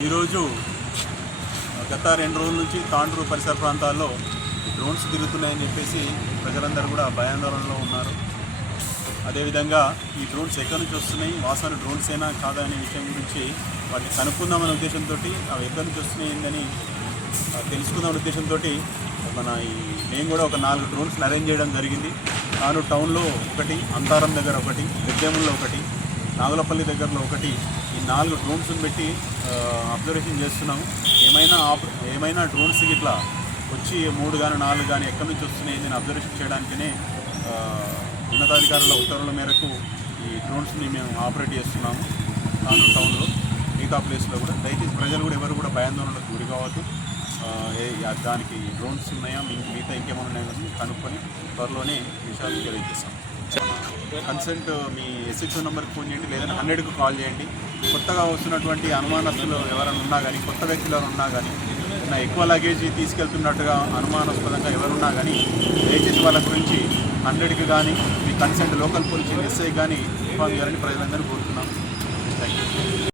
ఈరోజు గత రెండు రోజుల నుంచి తాండ్రు పరిసర ప్రాంతాల్లో డ్రోన్స్ తిరుగుతున్నాయని చెప్పేసి ప్రజలందరూ కూడా భయాందోళనలో ఉన్నారు. అదేవిధంగా ఈ డ్రోన్స్ ఎక్కడి నుంచి వస్తున్నాయి? వాసన డ్రోన్స్ అయినా కాదా అనే విషయం గురించి వాటిని కనుక్కుందామనే ఉద్దేశంతో అవి ఎక్కడి నుంచి వస్తున్నాయి ఏందని తెలుసుకుందామనే ఉద్దేశంతో మన ఈ మేము కూడా ఒక నాలుగు డ్రోన్స్ని అరేంజ్ చేయడం జరిగింది. తాను టౌన్లో ఒకటి అంతారం దగ్గర ఒకటి పెద్దేముల్లో ఒకటి నాగులపల్లి దగ్గరలో ఒకటి. ఈ నాలుగు డ్రోన్స్ని పెట్టి అబ్జర్వేషన్ చేస్తున్నాము. ఏమైనా ఆప్ ఏమైనా డ్రోన్స్ ఇట్లా వచ్చి మూడు కానీ నాలుగు కానీ ఎక్కడి నుంచి వస్తున్నాయి నేను అబ్జర్వేషన్ చేయడానికనే ఉన్నతాధికారుల ఉత్తర్వుల మేరకు ఈ డ్రోన్స్ని మేము ఆపరేట్ చేస్తున్నాము తాను టౌన్లో మిగతా ప్లేస్లో కూడా. దయచేసి ప్రజలు కూడా ఎవరు కూడా భయాందోళనకు గురి కావద్దు. దానికి డ్రోన్స్ ఉన్నాయా? మిగతా ఇంకేమైనా ఉన్నాయా కనుక్కొని త్వరలోనే విషయాలు తెలియజేస్తాం. కన్సల్ట్ మీ ఎస్ఎస్ఓ నెంబర్కి ఫోన్ చేయండి లేదంటే హండ్రెడ్కి కాల్ చేయండి. కొత్తగా వస్తున్నటువంటి అనుమానస్తులు ఎవరైనా ఉన్నా కానీ కొత్త వ్యక్తులు ఎవరైనా ఉన్నా కానీ నా ఎక్కువ లగేజ్ తీసుకెళ్తున్నట్టుగా అనుమానాస్పదంగా ఎవరున్నా కానీ దయచేసి వాళ్ళ గురించి హండ్రెడ్కి కానీ మీ కన్సెంట్ లోకల్ పోలీస్ ఎస్ఐ కానీ ఇన్ఫామ్ చేయాలని ప్రజలందరూ కోరుతున్నాం థ్యాంక్ యూ